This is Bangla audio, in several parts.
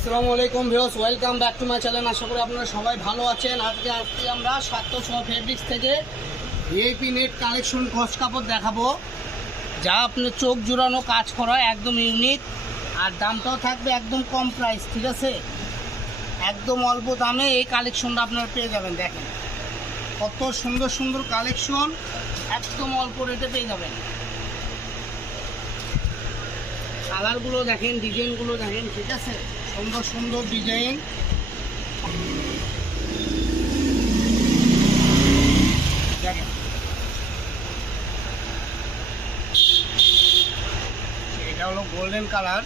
আসসালামু আলাইকুম views welcome back to my channel. আশা করি আপনারা সবাই ভালো আছেন। আজকে আজকে আমরা সাতশো ছ ফেব্রিক্স থেকে ভিআইপি নেট কালেকশন খোঁজ কাপড় দেখাবো। যা আপনার চোখ জোড়ানো কাজ করা একদম ইউনিক আর দামটাও থাকবে একদম কম প্রাইস ঠিক আছে? একদম অল্প দামে এই কালেকশনটা আপনারা পেয়ে যাবেন, দেখেন। কত সুন্দর সুন্দর কালেকশন একদম অল্প রেটে পেয়ে যাবেন। কালারগুলো দেখেন ডিজাইনগুলো দেখেন, ঠিক আছে? সুন্দর সুন্দর ডিজাইন এটা হলো গোল্ডেন কালার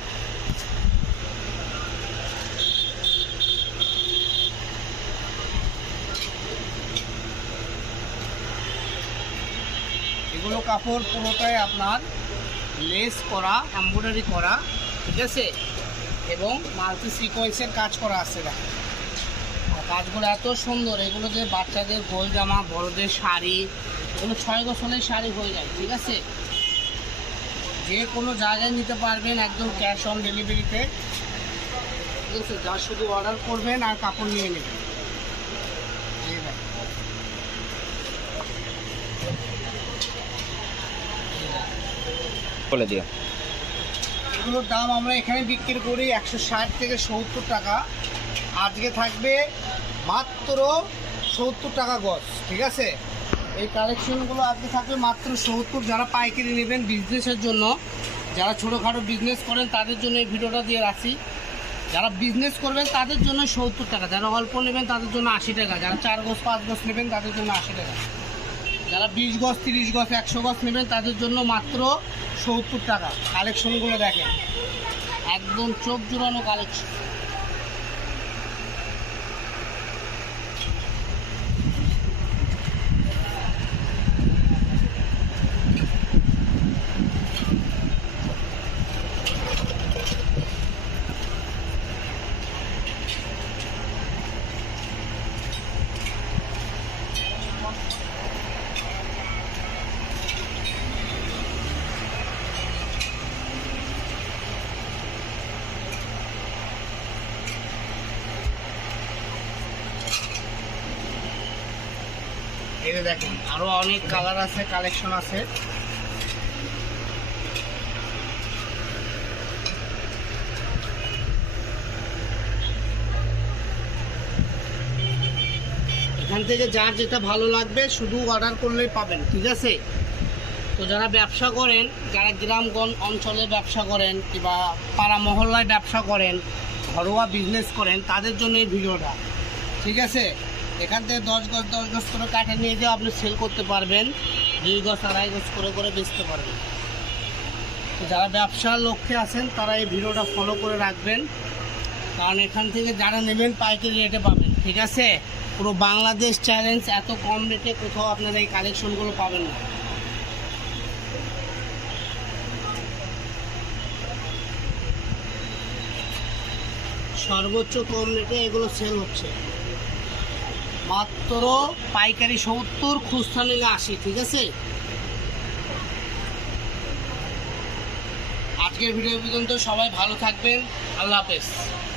এগুলো কাপড় পুরোটাই আপনার লেস করা এমব্রয়ডারি করা। ঠিক আছে? এবং মাল্টি সিকোয়েন্সের কাজ করা আছে দেখেন কাজগুলো এত সুন্দর, এগুলো যে বাচ্চাদের গোল জামা, বড়দের শাড়ি, এগুলো ছয় বছরের শাড়ি হয়ে যায়, ঠিক আছে? যে কোনো জায়গায় নিতে পারবেন একদম ক্যাশ অন ডেলিভারিতে। ঠিক আছে, যা শুধু অর্ডার করবেন আর কাপড় নিয়ে নেবেন। বলে দিও। এগুলোর দাম আমরা এখানে বিক্রি করি একশো ষাট থেকে সত্তর টাকা। আজকে থাকবে মাত্র সত্তর টাকা গজ, ঠিক আছে? এই কালেকশনগুলো আজকে থাকবে মাত্র সত্তর। যারা পাইকারি নেবেন বিজনেসের জন্য, যারা ছোটোখাটো বিজনেস করেন, তাদের জন্য এই ভিডিওটা দিয়ে রাখি যারা বিজনেস করবেন, তাদের জন্য সত্তর টাকা। যারা অল্প নেবেন, তাদের জন্য আশি টাকা। যারা চার গজ, পাঁচ গজ নেবেন, তাদের জন্য আশি টাকা। যারা বিশ গজ, তিরিশ গজ, একশো গজ নেবেন, তাদের জন্য মাত্র সত্তর টাকা। কালেকশনগুলো দেখেন। একদম চোখ জোরানো কালেকশন এই দেখেন, আরও অনেক কালার আছে কালেকশন আছে। এখান থেকে যার যেটা ভালো লাগবে, শুধু অর্ডার করলেই পাবেন, ঠিক আছে? তো যারা ব্যবসা করেন, যারা গ্রামগঞ্জ অঞ্চলে ব্যবসা করেন, কিংবা পাড়া মহল্লায় ব্যবসা করেন, ঘরোয়া বিজনেস করেন, তাদের জন্য এই ভিডিওটা, ঠিক আছে? এখান থেকে দশ গজ দশ গজ করে কাঠে নিয়ে যেয়ে আপনি সেল করতে পারবেন। দুই গজ, আড়াই গজ করে করে বেচতে পারবেন। তো যারা ব্যবসার লক্ষ্যে আছেন, তারা এই ভিডিওটা ফলো করে রাখবেন। কারণ এখান থেকে যারা নেবেন, পাইকারি রেটে পাবেন, ঠিক আছে? পুরো বাংলাদেশ চ্যালেঞ্জ এত কম রেটে কোথাও আপনারা এই কালেকশনগুলো পাবেন না। সর্বোচ্চ কম রেটে এগুলো সেল হচ্ছে। মাত্র পাইকারি সত্তর, খুচরা নিলে আশি, ঠিক আছে? আজকের ভিডিও পর্যন্ত সবাই ভালো থাকবেন। আল্লাহ হাফেজ।